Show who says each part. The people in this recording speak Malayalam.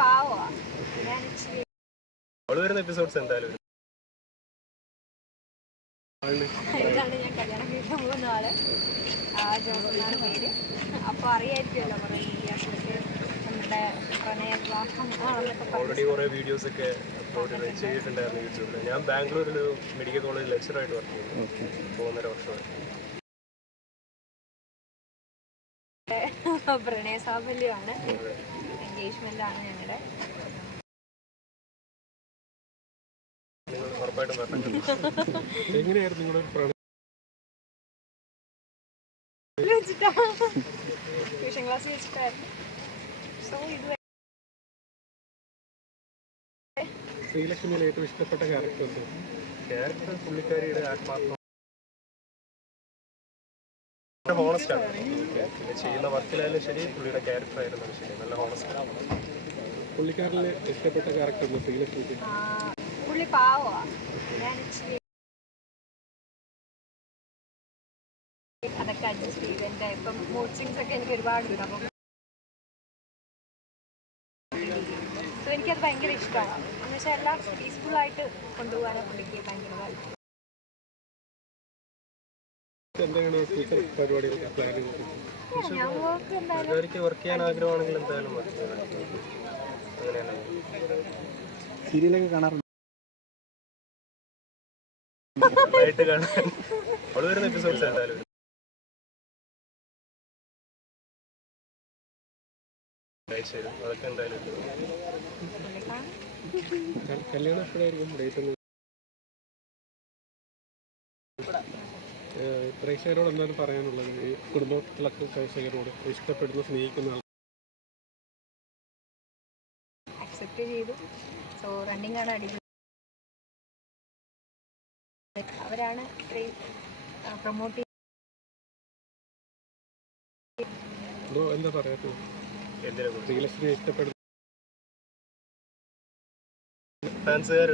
Speaker 1: പാവമാ ഞാൻ ഇച്ചിരി
Speaker 2: വരുന്ന എപ്പിസോഡ്സ് എന്തായാലും.
Speaker 1: ഇതാണ് ഞാൻ കല്യാണം കഴിക്കാൻ പോകുന്ന ആൾ. ആ ജോസ് എന്നാണ് പേര്. അപ്പോൾ അറിയായിരിക്കുമല്ലോ കുറേ നമ്മുടെ ആണെന്നൊക്കെ
Speaker 2: അപ്ലോഡ് ചെയ്തിട്ടുണ്ടായിരുന്നു യൂട്യൂബിൽ ഞാൻ ബാംഗ്ലൂരിൽ മെഡിക്കൽ കോളേജ് ലെക്ചറായിട്ട് വർക്ക് ചെയ്തു. ഒന്നര വർഷമായി
Speaker 1: പ്രണയ സാഫല്യമാണ്. എൻഗേജ്മെന്റ് ആണ് ഞങ്ങളുടെ ട്യൂഷൻ ക്ലാസ് വെച്ചിട്ടായിരുന്നു. സോ ഇത്
Speaker 3: ശ്രീലക്ഷ്മിയിൽ ഏറ്റവും ഇഷ്ടപ്പെട്ട ക്യാരക്ടർ
Speaker 2: ക്യാരക്ടർ പുള്ളിക്കാരിയുടെ ആത്മാർത്ഥം. ഹോണസ്റ്റ് ആണ്. പിന്നെ ചെയ്യുന്ന വർക്കിലായാലും ശരി പുള്ളിയുടെ ക്യാരക്ടർ ആയിരുന്നു ശരി നല്ല ഹോണസ്റ്റ് ആണ്.
Speaker 3: പുള്ളിക്കാരിലെ ഇഷ്ടപ്പെട്ട ക്യാരക്ടർ എന്ത് ശ്രീലക്ഷ്മിക്ക്
Speaker 1: ആ, പുള്ളി പാവമാ ഞാൻ ഇച്ചിരി അതൊക്കെ അഡ്ജസ്റ്റ് ചെയ്ത് എന്റെ ഇപ്പം മൂഡ് സ്വിങ്സ് ഒക്കെ എനിക്ക് ഒരുപാട് ഉണ്ട് അപ്പം സോ എനിക്കത് ഭയങ്കര ഇഷ്ടമാണ്. എന്നുവെച്ചാൽ എല്ലാം പീസ്ഫുൾ ആയിട്ട് കൊണ്ടുപോകാനാണ് പുള്ളിക്ക് ഭയങ്കര
Speaker 3: എന്താണ് ഫ്യൂച്ചർ പരിപാടികൾ പ്ലാനിങ്
Speaker 1: ഞാൻ വർക്ക്
Speaker 2: ചെയ്യാൻ ആഗ്രഹമാണെങ്കിൽ എന്തായാലും
Speaker 3: സീരിയലൊക്കെ കാണാറുണ്ട്?
Speaker 2: നന്നായിട്ട് കാണാൻ. അവൾ വരുന്ന എപ്പിസോഡ്സ് എന്തായാലും. അതൊക്കെ എന്തായാലും
Speaker 3: കല്യാണം എപ്പോഴായിരിക്കും ഡേറ്റ് പ്രേക്ഷകരോട് എന്താണ് പറയാനുള്ളത് ഈ കുടുംബത്തിലൊക്കെ പ്രേക്ഷകരോട് ഇഷ്ടപ്പെടുന്ന സ്നേഹിക്കുന്ന ആൾ
Speaker 1: അക്സെപ്റ്റ് ചെയ്തു. സോ റണ്ണിങ് ആണ് അടിപൊളി. അവരാണ് പ്രൊമോട്ട്
Speaker 3: എന്താ പറയാ ഇഷ്ടപ്പെടുന്ന
Speaker 2: ഫാൻസുകാർ